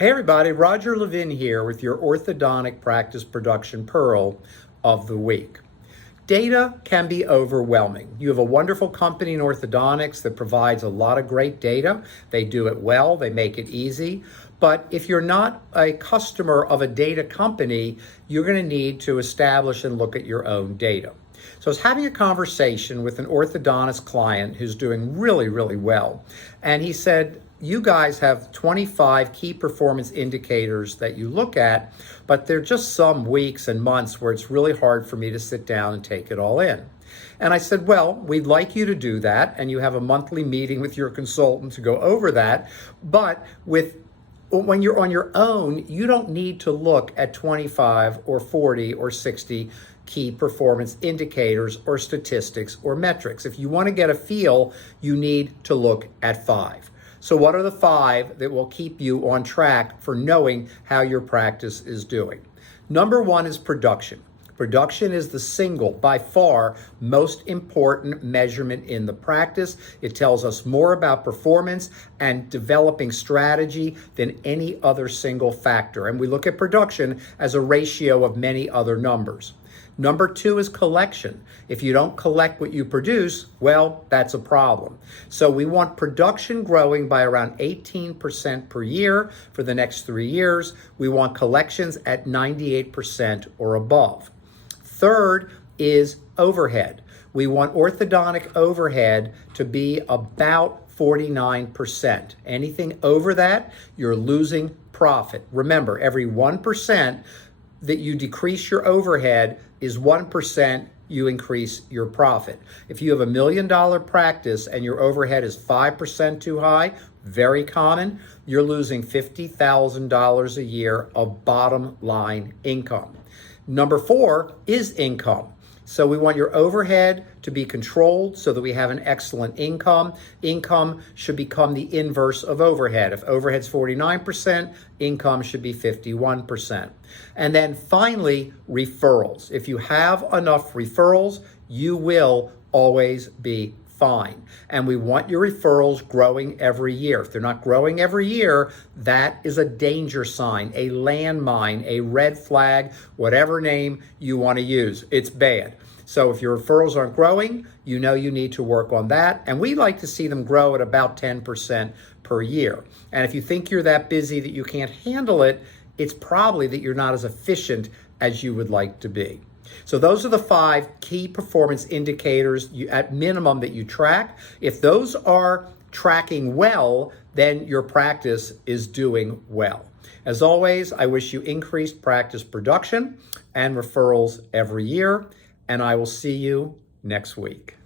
Hey everybody, Roger Levin here with your orthodontic practice production pearl of the week. Data can be overwhelming. You have a wonderful company in orthodontics that provides a lot of great data. They do it well, they make it easy. But if you're not a customer of a data company, you're going to need to establish and look at your own data. So I was having a conversation with an orthodontist client who's doing really well. And he said, you guys have 25 key performance indicators that you look at, but there are just some weeks and months where it's really hard for me to sit down and take it all in. And I said, well, we'd like you to do that, and you have a monthly meeting with your consultant to go over that, but when you're on your own, you don't need to look at 25 or 40 or 60 key performance indicators or statistics or metrics. If you want to get a feel, you need to look at 5. So what are the 5 that will keep you on track for knowing how your practice is doing? Number 1 is production. Production is the single, by far, most important measurement in the practice. It tells us more about performance and developing strategy than any other single factor. And we look at production as a ratio of many other numbers. Number 2 is collection. If you don't collect what you produce, well, that's a problem. So we want production growing by around 18% per year for the next 3 years. We want collections at 98% or above. Third is overhead. We want orthodontic overhead to be about 49%. Anything over that, you're losing profit. Remember, every 1% that you decrease your overhead is 1% you increase your profit. If you have $1 million practice and your overhead is 5% too high, very common, you're losing $50,000 a year of bottom line income. Number 4 is income. So we want your overhead to be controlled so that we have an excellent income. Income should become the inverse of overhead. If overhead's 49%, income should be 51%. And then finally, referrals. If you have enough referrals, you will always be fine. And we want your referrals growing every year. If they're not growing every year, that is a danger sign, a landmine, a red flag, whatever name you want to use. It's bad. So if your referrals aren't growing, you know you need to work on that. And we like to see them grow at about 10% per year. And if you think you're that busy that you can't handle it, it's probably that you're not as efficient as you would like to be. So those are the 5 key performance indicators at minimum that you track. If those are tracking well, then your practice is doing well. As always, I wish you increased practice production and referrals every year, and I will see you next week.